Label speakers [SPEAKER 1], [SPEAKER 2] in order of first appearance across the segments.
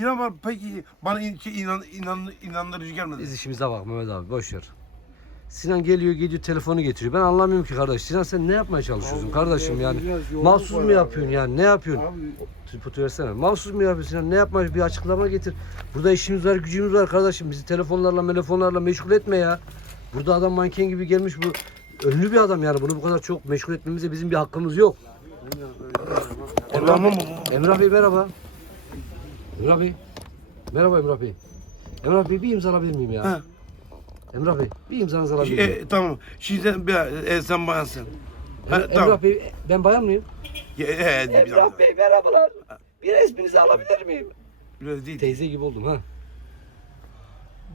[SPEAKER 1] İnan var peki bana in, şey, inan, inan, inandırıcı gelmedi.
[SPEAKER 2] Biz işimize bak Mehmet abi boş ver. Sinan geliyor gidiyor telefonu getiriyor. Ben anlamıyorum ki kardeş. Sinan sen ne yapmaya çalışıyorsun kardeşim yani? Mahsus mu
[SPEAKER 3] abi.
[SPEAKER 2] yapıyorsun yani? Ne yapıyorsun?
[SPEAKER 3] Abi
[SPEAKER 2] Tripodu versene. Mahsus mu yapıyorsun Sinan? Ne yapma bir açıklama getir. Burada işimiz var, gücümüz var kardeşim. Bizi telefonlarla, telefonlarla meşgul etme ya. Burada adam manken gibi gelmiş bu. Ünlü bir adam yani. Bunu bu kadar çok meşgul etmemize bizim bir hakkımız yok.
[SPEAKER 1] Allah'ım
[SPEAKER 2] Emrah Bey merhaba. Emrah Bey. Merhaba Emrah Bey. Emrah Bey bir imza alabilir miyim ya?
[SPEAKER 1] Ha.
[SPEAKER 2] Emrah Bey bir imzanızı alabilir miyim?
[SPEAKER 1] E, tamam. Şimdi sen, bir, e, sen bayansın. Ha,
[SPEAKER 2] Em-
[SPEAKER 1] tamam.
[SPEAKER 2] Emrah Bey ben bayan mıyım?
[SPEAKER 1] E, e.
[SPEAKER 2] Emrah Bey merhabalar. Bir resminizi alabilir miyim?
[SPEAKER 1] Biraz değil.
[SPEAKER 2] Teyze gibi oldum ha.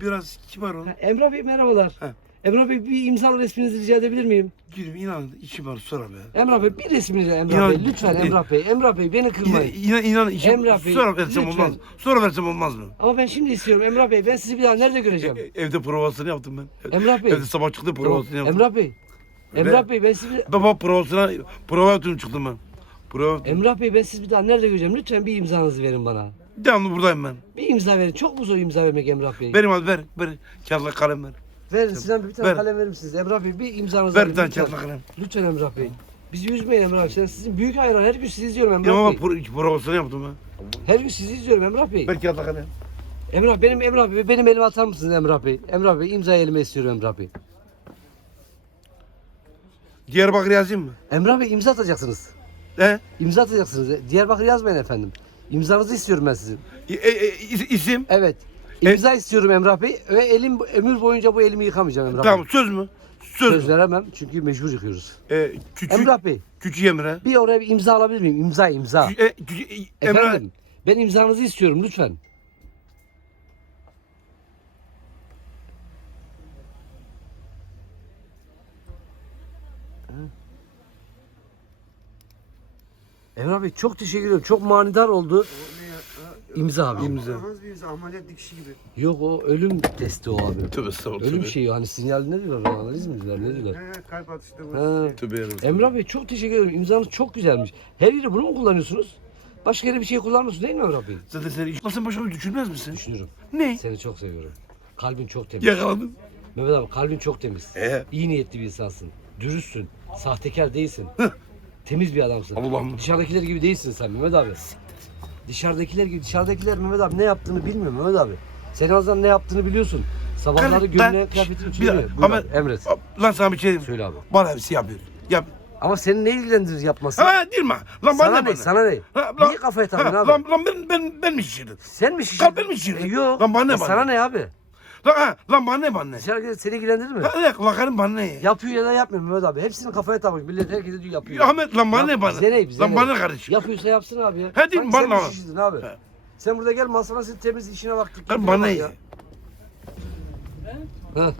[SPEAKER 1] Biraz kibar ol.
[SPEAKER 2] Ha, Emrah Bey merhabalar.
[SPEAKER 1] Ha.
[SPEAKER 2] Emrah Bey bir imzalı resminizi rica edebilir miyim?
[SPEAKER 1] Gülüm inan içim var sonra be.
[SPEAKER 2] Emrah Bey bir resminizi Emrah
[SPEAKER 1] İnan-
[SPEAKER 2] Bey lütfen Emrah Bey. Emrah Bey beni
[SPEAKER 1] İnan,
[SPEAKER 2] kırmayın.
[SPEAKER 1] inan, inan içim
[SPEAKER 2] Emrah Bey,
[SPEAKER 1] sonra versem
[SPEAKER 2] lütfen.
[SPEAKER 1] olmaz. Sonra versem olmaz mı?
[SPEAKER 2] Ama ben şimdi istiyorum Emrah Bey. Ben sizi bir daha nerede göreceğim?
[SPEAKER 1] E, Evde provasını yaptım ben.
[SPEAKER 2] Emrah Bey.
[SPEAKER 1] Evde sabah çıktı provasını yaptım.
[SPEAKER 2] Emrah Bey. Emrah Bey ben sizi bir...
[SPEAKER 1] Baba provasına prova yaptım çıktım ben. Prova yaptım.
[SPEAKER 2] Emrah Bey ben sizi bir daha nerede göreceğim? Lütfen bir imzanızı verin bana.
[SPEAKER 1] Devamlı buradayım ben.
[SPEAKER 2] Bir imza verin. Çok mu zor imza vermek Emrah Bey?
[SPEAKER 1] Benim hadi ver. Ver. Kağıtla kalem ver.
[SPEAKER 2] Verin Sinan bir tane
[SPEAKER 1] Ver.
[SPEAKER 2] kalem verir misiniz? Emrah Bey bir imzanızı
[SPEAKER 1] Ver bir tane
[SPEAKER 2] lütfen.
[SPEAKER 1] kağıtla kalem.
[SPEAKER 2] Lütfen Emrah Bey. Bizi üzmeyin Emrah Bey. Sen sizin büyük hayran. Her gün sizi izliyorum
[SPEAKER 1] Ya
[SPEAKER 2] Emrah
[SPEAKER 1] baba
[SPEAKER 2] Bey.
[SPEAKER 1] pro- provasını yaptım ben.
[SPEAKER 2] Her gün sizi izliyorum Emrah Bey.
[SPEAKER 1] Ver kağıtla kalem.
[SPEAKER 2] Emrah benim Emrah Bey benim elime atar mısınız Emrah Bey? Emrah Bey imzayı elime istiyorum Emrah Bey.
[SPEAKER 1] Diyarbakır yazayım mı?
[SPEAKER 2] Emrah Bey imza atacaksınız.
[SPEAKER 1] He?
[SPEAKER 2] İmza atacaksınız. Diyarbakır yazmayın efendim. İmzanızı istiyorum ben sizin.
[SPEAKER 1] E, e, e, is- isim?
[SPEAKER 2] Evet. İmza istiyorum Emrah Bey ve elim ömür boyunca bu elimi yıkamayacağım Emrah
[SPEAKER 1] Tamam
[SPEAKER 2] Bey.
[SPEAKER 1] söz mü? Söz.
[SPEAKER 2] Söz
[SPEAKER 1] mü?
[SPEAKER 2] veremem çünkü mecbur yıkıyoruz.
[SPEAKER 1] E, küçük,
[SPEAKER 2] Emrah Bey
[SPEAKER 1] küçük Emre.
[SPEAKER 2] bir oraya bir imza alabilir miyim? İmza imza.
[SPEAKER 1] Küçük, e, küçük, e, Emre.
[SPEAKER 2] Efendim ben imzanızı istiyorum lütfen. Emrah Bey çok teşekkür ederim. Çok manidar oldu. İmza abi.
[SPEAKER 1] İmza.
[SPEAKER 3] Nasıl bir insan ameliyat dikişi gibi.
[SPEAKER 2] Yok o ölüm testi o abi.
[SPEAKER 1] Tövbe estağfurullah.
[SPEAKER 2] Ölüm şeyi hani sinyal ne diyorlar? Analiz mi diyorlar? Ne diyorlar?
[SPEAKER 3] He, kalp atışı da bu.
[SPEAKER 2] Ha.
[SPEAKER 1] Tövbe yarabbim.
[SPEAKER 2] Emrah Bey çok teşekkür ederim. İmzanız çok güzelmiş. Her yere bunu mu kullanıyorsunuz? Başka yere bir şey kullanmıyorsunuz değil mi Emrah Bey?
[SPEAKER 1] Zaten sen hiç sen başka bir düşünmez misin?
[SPEAKER 2] Düşünüyorum.
[SPEAKER 1] Ne?
[SPEAKER 2] Seni çok seviyorum. Kalbin çok temiz.
[SPEAKER 1] Yakaladım.
[SPEAKER 2] Mehmet abi kalbin çok temiz.
[SPEAKER 1] Ee?
[SPEAKER 2] İyi niyetli bir insansın. Dürüstsün. Sahtekar değilsin. Temiz bir adamsın.
[SPEAKER 1] Allah'ım.
[SPEAKER 2] Dışarıdakiler gibi değilsin sen Mehmet abi. Dışarıdakiler gibi. Dışarıdakiler Mehmet abi ne yaptığını bilmiyor Mehmet abi. Sen azından ne yaptığını biliyorsun. Sabahları
[SPEAKER 1] Ben-
[SPEAKER 2] gömleğin
[SPEAKER 1] ben-
[SPEAKER 2] kıyafetini
[SPEAKER 1] bir dakika, ama-
[SPEAKER 2] Emret.
[SPEAKER 1] Lan sana bir şey diyeyim.
[SPEAKER 2] Söyle abi.
[SPEAKER 1] Bana hepsi yapıyor. Yap.
[SPEAKER 2] Ama seni ne ilgilendirir yapması?
[SPEAKER 1] Ha değil mi? Lan bana
[SPEAKER 2] sana
[SPEAKER 1] ne bana?
[SPEAKER 2] Sana ne?
[SPEAKER 1] Ha,
[SPEAKER 2] Niye kafaya takıyorsun
[SPEAKER 1] Ha,
[SPEAKER 2] abi?
[SPEAKER 1] Lan, lan ben, ben, ben mi şişirdim?
[SPEAKER 2] Sen mi şişirdin?
[SPEAKER 1] Kalp ben mi şişirdin?
[SPEAKER 2] E, yok.
[SPEAKER 1] Lan bana ne
[SPEAKER 2] E,
[SPEAKER 1] bana?
[SPEAKER 2] Sana ne abi?
[SPEAKER 1] Lan, lan bana ne bana ne?
[SPEAKER 2] Dışarıdakiler seni ilgilendirir mi?
[SPEAKER 1] Lan ne? Bakarım bana ne?
[SPEAKER 2] Yapıyor ya da yapmıyor Mehmet abi. Hepsini kafaya takmış. Millet herkese diyor yapıyor.
[SPEAKER 1] Ya Ahmet lan bana ne bana?
[SPEAKER 2] Bize ne? Bize
[SPEAKER 1] Lan
[SPEAKER 2] ne?
[SPEAKER 1] bana kardeşim?
[SPEAKER 2] Yapıyorsa yapsın abi ya.
[SPEAKER 1] He, değil mi?
[SPEAKER 2] Sanki sen
[SPEAKER 1] Bana-
[SPEAKER 2] mi şişirdin abi?
[SPEAKER 1] He.
[SPEAKER 2] Sen burada gel masana sil temiz işine bak.
[SPEAKER 1] Lan bana
[SPEAKER 2] bak
[SPEAKER 1] ne?
[SPEAKER 2] Ha.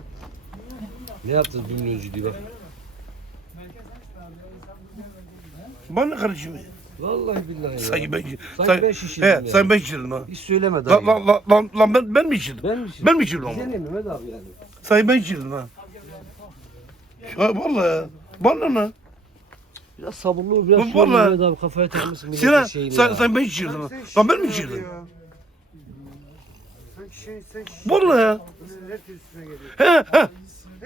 [SPEAKER 2] Ne bir milyoncu diye bak.
[SPEAKER 1] Bana kardeşim?
[SPEAKER 2] Vallahi billahi ya.
[SPEAKER 1] Sanki ben,
[SPEAKER 2] Sanki ben şişirdim
[SPEAKER 1] He,
[SPEAKER 2] ya.
[SPEAKER 1] sanki ben şişirdim lan.
[SPEAKER 2] Hiç söyleme daha.
[SPEAKER 1] Lan, lan, lan, lan, lan ben, ben mi şişirdim?
[SPEAKER 2] Ben mi şişirdim?
[SPEAKER 1] Ben mi şişirdim
[SPEAKER 2] Bize
[SPEAKER 1] ama?
[SPEAKER 2] ne Mehmet abi yani?
[SPEAKER 1] Sanki ben şişirdim lan. Ya vallahi ya. Bana ne?
[SPEAKER 2] Biraz sabırlı ol, biraz
[SPEAKER 1] Lan
[SPEAKER 2] şöyle
[SPEAKER 1] vallahi-
[SPEAKER 2] Mehmet abi kafaya takmışsın
[SPEAKER 1] Sinan
[SPEAKER 2] şeyini
[SPEAKER 1] sen,
[SPEAKER 2] ya.
[SPEAKER 1] sen ben şişirdim lan.
[SPEAKER 3] Sen
[SPEAKER 1] Lan ben mi şişirdim?
[SPEAKER 3] şey, sen.
[SPEAKER 1] Vallahi ya. He he.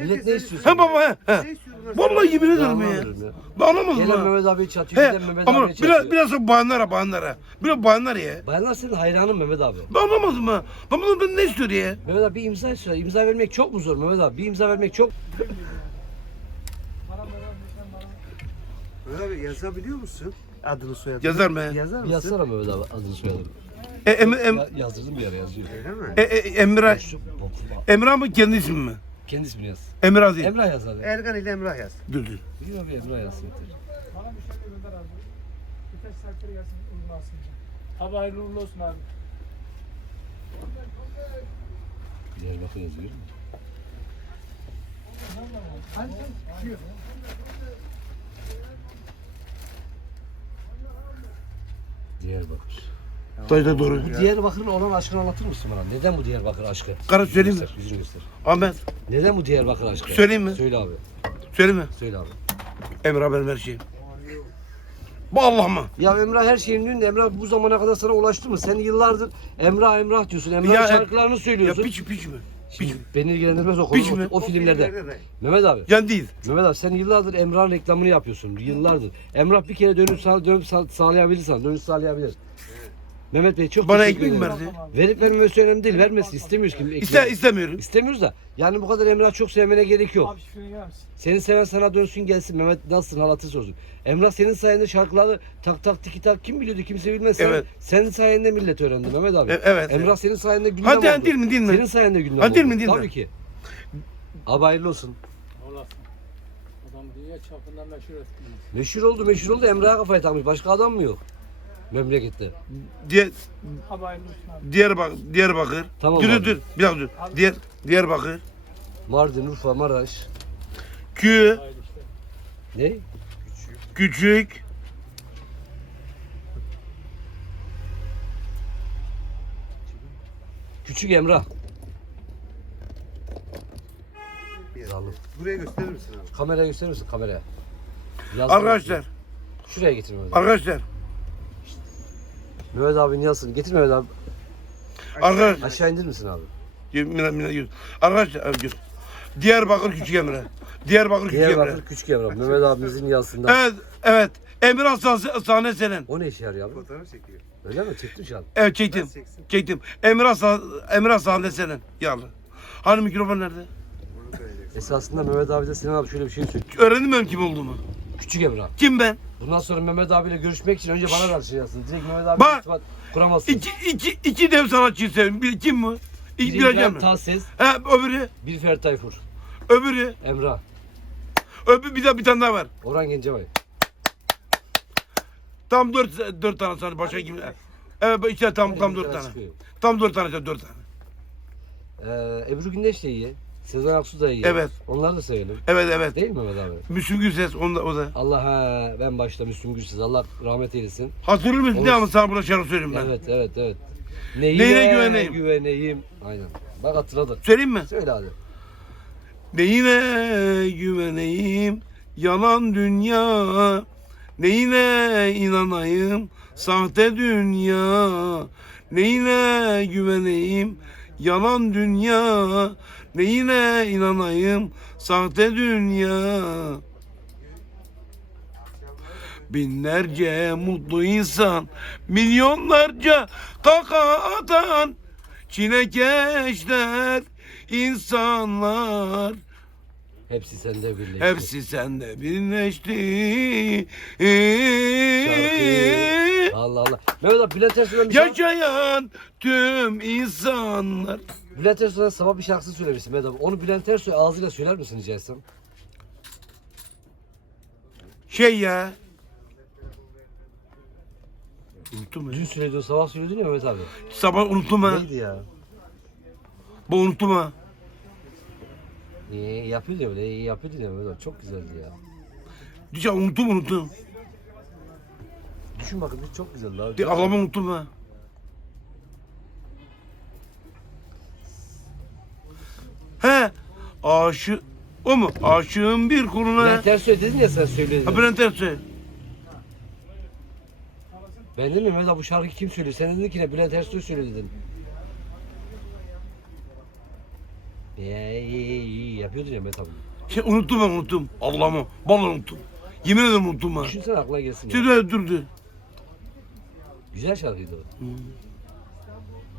[SPEAKER 2] Millet ne istiyorsun?
[SPEAKER 1] He baba he. he.
[SPEAKER 3] Şey istiyorlar.
[SPEAKER 1] Vallahi yemin ederim
[SPEAKER 2] Ya.
[SPEAKER 1] Ben anlamadım
[SPEAKER 2] Gelen. Mehmet abi çatıyor,
[SPEAKER 1] He
[SPEAKER 2] giden Mehmet
[SPEAKER 1] ama
[SPEAKER 2] abi çatıyor.
[SPEAKER 1] biraz biraz da bayanlara bayanlara. Biraz bayanlar ya.
[SPEAKER 2] Bayanlar senin hayranın Mehmet abi.
[SPEAKER 1] Ben anlamadım ha. Ben bunu ben ne istiyor ya?
[SPEAKER 2] Mehmet abi bir imza istiyor. İmza vermek çok mu zor Mehmet abi? Bir imza vermek çok...
[SPEAKER 3] Öyle abi yazabiliyor musun? Adını soyadını.
[SPEAKER 1] Yazar mı?
[SPEAKER 3] Yazar mısın?
[SPEAKER 2] yazsana Mehmet abi adını soyadını.
[SPEAKER 1] E, em, em,
[SPEAKER 2] Ya, yazdırdım bir yere yazıyor.
[SPEAKER 3] Öyle mi?
[SPEAKER 1] e, e, Emrah,
[SPEAKER 2] Şu-
[SPEAKER 1] Emrah mı kendi ismi mi?
[SPEAKER 2] Kendi ismini yaz.
[SPEAKER 1] Emrah değil.
[SPEAKER 2] Emrah yaz hadi.
[SPEAKER 3] Ergan ile Emrah yaz.
[SPEAKER 1] Dur dur.
[SPEAKER 2] Bir abi Emrah yazsın. yeter.
[SPEAKER 4] Bana müşteri gönder abi. Birkaç saatleri gelsin uygulansın. Abi hayırlı uğurlu olsun abi.
[SPEAKER 2] Diyarbakır yazıyor. Diyarbakır.
[SPEAKER 1] Dayı doğru.
[SPEAKER 2] Bu Diyarbakır'ın olan aşkını anlatır mısın bana? Neden bu Diyarbakır aşkı?
[SPEAKER 1] Kara söyleyeyim mi?
[SPEAKER 2] Göster, yüzünü göster.
[SPEAKER 1] Ahmet
[SPEAKER 2] Neden bu Diyarbakır aşkı?
[SPEAKER 1] Söyleyeyim mi?
[SPEAKER 2] Söyle abi.
[SPEAKER 1] söyle mi?
[SPEAKER 2] Söyle abi.
[SPEAKER 1] Emrah benim her şeyim. Bu Allah mı?
[SPEAKER 2] Ya Emrah her şeyin ünlü. Emrah bu zamana kadar sana ulaştı mı? Sen yıllardır Emrah Emrah diyorsun. Emrah
[SPEAKER 1] Ya-
[SPEAKER 2] şarkılarını
[SPEAKER 1] Ya
[SPEAKER 2] söylüyorsun.
[SPEAKER 1] piç piç mi?
[SPEAKER 2] Şimdi beni ilgilendirmez o konu.
[SPEAKER 1] Piç mi?
[SPEAKER 2] O, o filmlerde.
[SPEAKER 3] de.
[SPEAKER 2] Mehmet abi.
[SPEAKER 1] Yani değil.
[SPEAKER 2] Mehmet abi sen yıllardır Emrah'ın reklamını yapıyorsun. Yıllardır. Emrah bir kere dönüp, sağ, dönüp sağ, sağlayabilir sana. Dönüş sağlayabilir. Mehmet Bey çok
[SPEAKER 1] Bana
[SPEAKER 2] teşekkür
[SPEAKER 1] ekmek mi
[SPEAKER 2] ederim.
[SPEAKER 1] verdi?
[SPEAKER 2] Verip vermemesi önemli değil. Vermesin. istemiyoruz ki. ekmeği.
[SPEAKER 1] İste, istemiyorum.
[SPEAKER 2] İstemiyoruz da. Yani bu kadar Emrah çok sevmene gerek yok.
[SPEAKER 4] Abi şifreni yer misin?
[SPEAKER 2] Seni seven sana dönsün gelsin. Mehmet nasılsın halatı sorsun. Emrah senin sayende şarkıları tak tak tiki tak kim biliyordu kimse bilmez. Sen,
[SPEAKER 1] Evet.
[SPEAKER 2] Senin sayende millet öğrendi Mehmet abi.
[SPEAKER 1] E- evet,
[SPEAKER 2] Emrah senin sayende gündem
[SPEAKER 1] Hadi,
[SPEAKER 2] oldu.
[SPEAKER 1] hadi, değil mi, değil mi?
[SPEAKER 2] Senin sayende gündem
[SPEAKER 1] Hadi, değil
[SPEAKER 2] oldu.
[SPEAKER 1] mi, değil mi?
[SPEAKER 2] Tabii ki. Abi hayırlı olsun.
[SPEAKER 4] Olasın. Adam dünya çapında meşhur etkiliyiz.
[SPEAKER 2] Meşhur oldu meşhur oldu Emrah'a kafayı takmış. Başka adam mı yok? Memlekette.
[SPEAKER 4] Abi.
[SPEAKER 1] Diyarbakır, Diyarbakır.
[SPEAKER 2] Tamam
[SPEAKER 1] dur,
[SPEAKER 2] abi.
[SPEAKER 1] dur dur. Bir dakika dur. Diğer, Diyarbakır.
[SPEAKER 2] Mardin, Urfa, Maraş.
[SPEAKER 1] Kü.
[SPEAKER 2] Ne?
[SPEAKER 1] küçük.
[SPEAKER 2] Küçük Emrah. Zalim.
[SPEAKER 3] Buraya gösterir misin abi?
[SPEAKER 2] Kameraya gösterir misin? Kameraya. Yaz-
[SPEAKER 1] Arkadaşlar,
[SPEAKER 2] Şuraya getir Mehmet abi.
[SPEAKER 1] arkadaşlar,
[SPEAKER 2] Mehmet abi yazsın. Getir Mehmet abi.
[SPEAKER 1] arkadaşlar.
[SPEAKER 2] Aşağı indir misin abi?
[SPEAKER 1] Mina, mina, gör. Arkadaşlar, evet, gör. Diyarbakır Küçük Emre. Diyarbakır Küçük Emre.
[SPEAKER 2] Diyarbakır Küçük Emrah. Mehmet abimizin yazsında.
[SPEAKER 1] Evet, evet. Emre Aslan sahne senin.
[SPEAKER 2] O ne işe yarıyor abi?
[SPEAKER 3] Fotoğraf çekiyor.
[SPEAKER 2] Öyle mi? Çektin şu an.
[SPEAKER 1] Evet çektim.
[SPEAKER 3] Nasıl çeksin?
[SPEAKER 1] Çektim. Emre Aslan, Emre Aslan senin. Yallah. Hani mikrofon nerede?
[SPEAKER 2] Esasında Mehmet abi de Sinan abi şöyle bir şey söylüyor.
[SPEAKER 1] Öğrendim ben kim olduğumu.
[SPEAKER 2] Küçük Emrah.
[SPEAKER 1] Kim ben?
[SPEAKER 2] Bundan sonra Mehmet abiyle görüşmek için önce bana karşı yazsın. Direkt Mehmet abi
[SPEAKER 1] Bak!
[SPEAKER 2] irtibat kuramazsın.
[SPEAKER 1] İki, iki, iki dev sanatçıyı sevdim. Bir, kim bu? İlk
[SPEAKER 2] Biri
[SPEAKER 1] bileceğim
[SPEAKER 2] İbrahim
[SPEAKER 1] mi?
[SPEAKER 2] Tahses,
[SPEAKER 1] Ha, öbürü,
[SPEAKER 2] bir Ferdi Tayfur,
[SPEAKER 1] öbürü,
[SPEAKER 2] Emrah,
[SPEAKER 1] öbürü bir de bir tane daha var.
[SPEAKER 2] Orhan Gencebay.
[SPEAKER 1] Tam dört, dört tane sanat başka kim? Evet işte tam tam dört tane.
[SPEAKER 2] Çıkıyor.
[SPEAKER 1] Tam dört tane dört tane.
[SPEAKER 2] Ee, Ebru Gündeş de iyi. Sezen Aksu da iyi.
[SPEAKER 1] Evet.
[SPEAKER 2] Onları da sevelim.
[SPEAKER 1] Evet evet.
[SPEAKER 2] Değil mi Mehmet abi?
[SPEAKER 1] Müslüm Gürses o da, o da.
[SPEAKER 2] Allah ha ben başta Müslüm Gürses. Allah rahmet eylesin.
[SPEAKER 1] Hatırlıyor musun? Ne ama sana burada şarkı söyleyeyim ben.
[SPEAKER 2] Evet evet evet. Neyine,
[SPEAKER 1] Neyine güveneyim?
[SPEAKER 2] güveneyim. Aynen. Bak hatırladı.
[SPEAKER 1] Söyleyeyim mi?
[SPEAKER 2] Söyle hadi.
[SPEAKER 1] Neyine güveneyim yalan dünya Neyine inanayım sahte dünya Neyine güveneyim yalan dünya Neyine inanayım sahte dünya Binlerce mutlu insan Milyonlarca kaka atan Çilekeşler insanlar
[SPEAKER 2] Hepsi sende birleşti.
[SPEAKER 1] Hepsi sende birleşti.
[SPEAKER 2] Şarkıyı. Allah Allah. Mehmet abi Bülent Ersoy'dan bir şarkı...
[SPEAKER 1] Yaşayan tüm insanlar.
[SPEAKER 2] Bülent Ersoy'dan sabah bir şarkısı söylemişsin abi. Onu Bülent Ersoy ağzıyla söyler misin rica etsem?
[SPEAKER 1] Şey ya. Unuttum
[SPEAKER 2] Dün
[SPEAKER 1] ya.
[SPEAKER 2] söylediğin sabah söyledin ya Mehmet abi.
[SPEAKER 1] Sabah unuttum ha.
[SPEAKER 2] Neydi ya?
[SPEAKER 1] Bu unuttum ha.
[SPEAKER 2] İyi yapıyordu ya böyle iyi yapıyordu ya Mehmet abi. Çok güzeldi ya.
[SPEAKER 1] Diyeceğim unuttum unuttum.
[SPEAKER 2] Düşün bakın çok güzeldi abi.
[SPEAKER 1] De, Allah'ımı unuttum ha. He. Aşı o mu? Aşığım bir kuluna.
[SPEAKER 2] Bülent Ersoy dedin ya sen söyledin.
[SPEAKER 1] Ha Bülent Ersoy.
[SPEAKER 2] Ben dedim Mehmet abi bu şarkıyı kim söylüyor? Sen dedin ki ne Bülent Ersoy söylüyor dedin. İyi yapıyordun ya Mehmet abi.
[SPEAKER 1] Şey, unuttum ben unuttum. Allah'ımı. Vallahi unuttum. Yemin ederim unuttum ha.
[SPEAKER 2] Düşünsene aklına gelsin ya.
[SPEAKER 1] Dur dur dur.
[SPEAKER 2] Güzel şarkıydı o.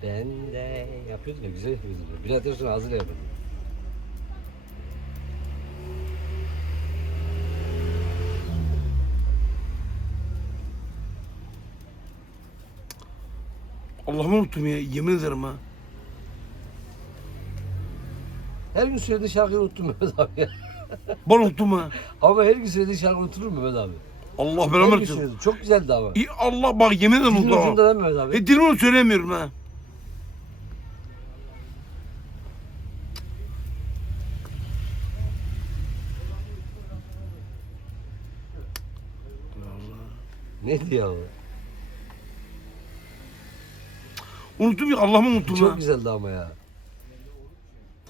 [SPEAKER 2] Ben de yapıyordun ya güzel yapıyordun. ya. Bülent Ersoy ağzıyla yapıyordun.
[SPEAKER 1] Allah'ımı unuttum ya. Yemin ederim ha.
[SPEAKER 2] Her gün söylediğin şarkıyı unuttun Mehmet abi ya.
[SPEAKER 1] Ben unuttum ha.
[SPEAKER 2] Ama her gün söylediğin şarkı unutulur mu Mehmet abi?
[SPEAKER 1] Allah
[SPEAKER 2] Her
[SPEAKER 1] belamı
[SPEAKER 2] gün
[SPEAKER 1] versin.
[SPEAKER 2] söyledin. Çok güzeldi ama.
[SPEAKER 1] İyi, Allah bak yemin ederim
[SPEAKER 2] Dilin
[SPEAKER 1] unuttum ha.
[SPEAKER 2] ucunda değil mi Mehmet abi?
[SPEAKER 1] E dilimi söylemiyorum ha.
[SPEAKER 2] Ne diyor o?
[SPEAKER 1] Unuttum ya Allah'ımı unuttum
[SPEAKER 2] Çok
[SPEAKER 1] ha.
[SPEAKER 2] güzeldi ama ya.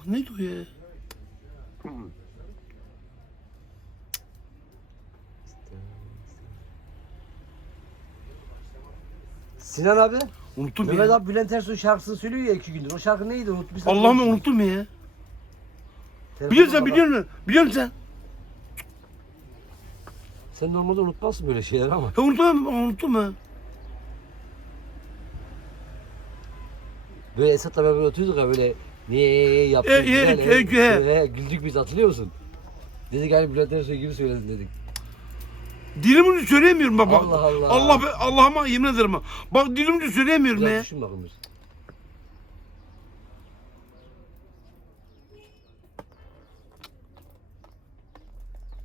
[SPEAKER 1] Neydi o ya?
[SPEAKER 2] Sinan abi.
[SPEAKER 1] Unuttum
[SPEAKER 2] Mehmet
[SPEAKER 1] ya.
[SPEAKER 2] abi Bülent Ersoy şarkısını söylüyor ya iki gündür. O şarkı neydi unutmuşsun.
[SPEAKER 1] Allah'ım ben unuttum ya.
[SPEAKER 2] Telefonuma
[SPEAKER 1] Biliyorsun sen biliyor musun? Biliyor musun sen?
[SPEAKER 2] Sen normalde unutmazsın böyle şeyler ama.
[SPEAKER 1] Ha, unuttum ben unuttum ha.
[SPEAKER 2] Böyle Esat'la beraber oturuyorduk ya böyle ne yaptık
[SPEAKER 1] E, e, e, e.
[SPEAKER 2] güldük biz hatırlıyor musun? Dedik hani Bülent Ersoy gibi söyledin dedik.
[SPEAKER 1] Dilimini söyleyemiyorum baba.
[SPEAKER 2] Allah Allah.
[SPEAKER 1] Allah be- Allah'ıma yemin ederim. ha. Bak dilimini söyleyemiyorum
[SPEAKER 2] Biraz
[SPEAKER 1] ya.
[SPEAKER 2] düşün bakın bir.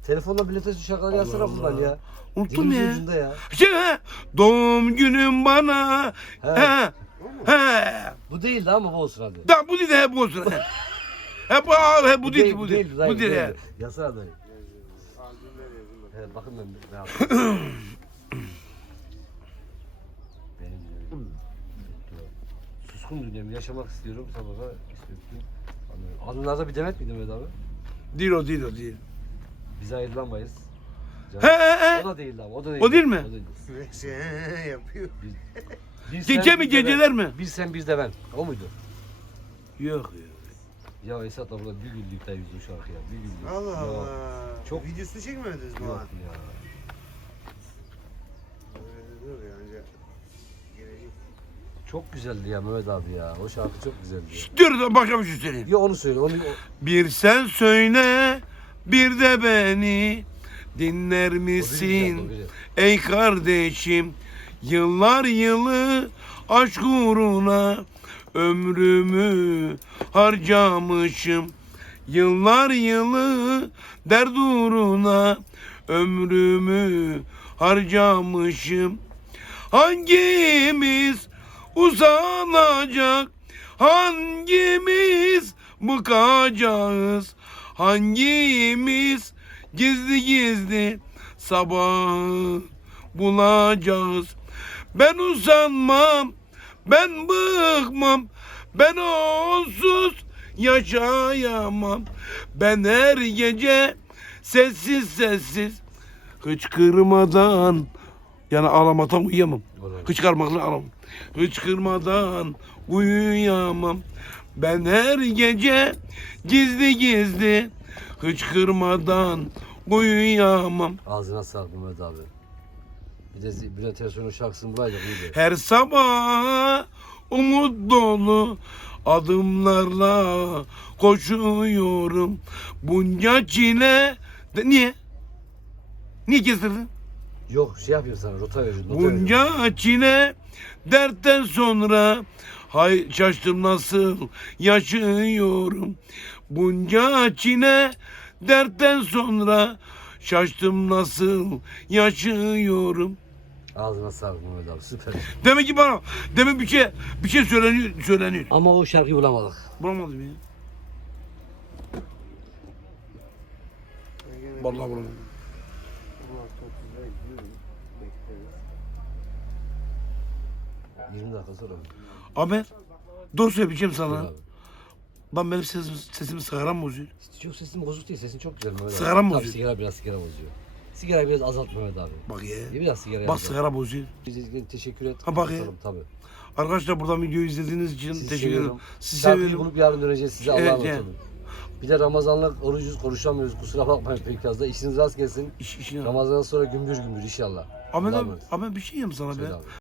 [SPEAKER 2] Telefonla Bülent Ersoy şarkıları yazsana
[SPEAKER 1] Allah.
[SPEAKER 2] ya.
[SPEAKER 1] Unuttum
[SPEAKER 2] Dilimizin
[SPEAKER 1] ya.
[SPEAKER 2] ucunda ya.
[SPEAKER 1] Şey ha. Doğum günüm bana.
[SPEAKER 2] He.
[SPEAKER 1] He. He.
[SPEAKER 2] Bu değildi ama bu olsun hadi.
[SPEAKER 1] Da bu değil de hep olsun. Hep aa, hep bu değil bu değil. Bu değil ya.
[SPEAKER 2] değildi. Yazsana dayı.
[SPEAKER 3] Albümler yazın bak.
[SPEAKER 2] Evet bakın ben ne yapayım. Benim diyorum. Suskun dünyamı yaşamak istiyorum. Sabaha istiyorum. Anılarda bir demet miydi Mehmet abi?
[SPEAKER 1] Değil o değil o değil.
[SPEAKER 2] Biz ayrılamayız.
[SPEAKER 1] He he he.
[SPEAKER 2] O da değildi ama o da değil.
[SPEAKER 1] O değil mi?
[SPEAKER 2] O değil.
[SPEAKER 3] Şey yapıyor.
[SPEAKER 2] Bir
[SPEAKER 1] Gece
[SPEAKER 2] sen,
[SPEAKER 1] mi,
[SPEAKER 2] bir de ben.
[SPEAKER 1] geceler mi?
[SPEAKER 2] Bir sen bir de ben. O muydu?
[SPEAKER 1] Yok ya.
[SPEAKER 2] Ya Esat abla bir güldük de biz bu şarkıya. Bir güldük.
[SPEAKER 3] Allah
[SPEAKER 2] Ya,
[SPEAKER 3] Allah.
[SPEAKER 2] Çok-
[SPEAKER 3] Videosunu çekmediniz mi?
[SPEAKER 2] Yok
[SPEAKER 3] lan?
[SPEAKER 2] ya.
[SPEAKER 3] Öyle dur ya önce. Gelecek.
[SPEAKER 2] Çok güzeldi ya Mehmet abi ya. O şarkı çok güzeldi. ya.
[SPEAKER 1] Dur da başka bir şey söyleyeyim.
[SPEAKER 2] Ya onu söyle. Onu, o-
[SPEAKER 1] Bir sen söyle bir de beni dinler
[SPEAKER 2] o bir güzeldi, o
[SPEAKER 1] misin?
[SPEAKER 2] güzel.
[SPEAKER 1] Ey kardeşim yıllar yılı aşk uğruna ömrümü harcamışım. Yıllar yılı dert uğruna ömrümü harcamışım. Hangimiz uzanacak? Hangimiz bıkacağız? Hangimiz gizli gizli sabahı bulacağız? Ben uzanmam, ben bıkmam, ben onsuz yaşayamam. Ben her gece sessiz sessiz hıçkırmadan yani ağlamadan uyuyamam. Hıçkırmakla ağlamam. Hıçkırmadan uyuyamam. Ben her gece gizli gizli hıçkırmadan uyuyamam.
[SPEAKER 2] Ağzına sağlık Mehmet abi. Bir de Bülent Ersoy'un şarkısını bulaydık iyiydi.
[SPEAKER 1] Her sabah umut dolu adımlarla koşuyorum. Bunca çile... De, niye? Niye kestirdin?
[SPEAKER 2] Yok şey yapıyorum sana rota veriyorum. Nota veriyorum.
[SPEAKER 1] Bunca çile dertten sonra hay şaştım nasıl yaşıyorum. Bunca çile dertten sonra şaştım nasıl yaşıyorum.
[SPEAKER 2] Ağzına sağlık Mehmet abi süper.
[SPEAKER 1] Demek ki bana demek bir şey bir şey söyleniyor söyleniyor.
[SPEAKER 2] Ama o şarkıyı bulamadık.
[SPEAKER 1] Bulamadım ya. Vallahi bulamadım.
[SPEAKER 3] 16.30'da gidiyorum. Bekleriz.
[SPEAKER 2] 20 dakika sonra.
[SPEAKER 1] Abi doğru söyleyeceğim sana.
[SPEAKER 2] abi.
[SPEAKER 1] Lan benim sesim, sesimi sigaram bozuyor.
[SPEAKER 2] Çok sesin bozuk değil sesin çok güzel Mehmet abi.
[SPEAKER 1] Sigara mı
[SPEAKER 2] Tabii
[SPEAKER 1] bozuyor?
[SPEAKER 2] sigara biraz sigara bozuyor. Sigara biraz azalt Mehmet abi.
[SPEAKER 1] Bak ya.
[SPEAKER 2] Ya biraz sigara
[SPEAKER 1] Bak sigara bozuyor.
[SPEAKER 2] İzlediğiniz için teşekkür et.
[SPEAKER 1] Ha, bak ya.
[SPEAKER 2] Kapatalım, Tabii.
[SPEAKER 1] Arkadaşlar buradan videoyu izlediğiniz için
[SPEAKER 2] Sizi
[SPEAKER 1] teşekkür ederim.
[SPEAKER 2] seviyorum.
[SPEAKER 1] Sizi
[SPEAKER 2] Şarkıyı
[SPEAKER 1] seviyorum.
[SPEAKER 2] bulup yarın döneceğiz size Allah'a
[SPEAKER 1] Evet,
[SPEAKER 2] emanet
[SPEAKER 1] yani.
[SPEAKER 2] olun. Bir de Ramazanlık orucuz konuşamıyoruz kusura bakmayın pek fazla. İşiniz rast gelsin.
[SPEAKER 1] İş, işine.
[SPEAKER 2] Ramazandan sonra gümbür gümbür inşallah.
[SPEAKER 1] Ahmet
[SPEAKER 2] Allah'a
[SPEAKER 1] abi,
[SPEAKER 2] emanet.
[SPEAKER 1] Bir şey yiyeyim sana
[SPEAKER 2] Söyle
[SPEAKER 1] be.
[SPEAKER 2] abi.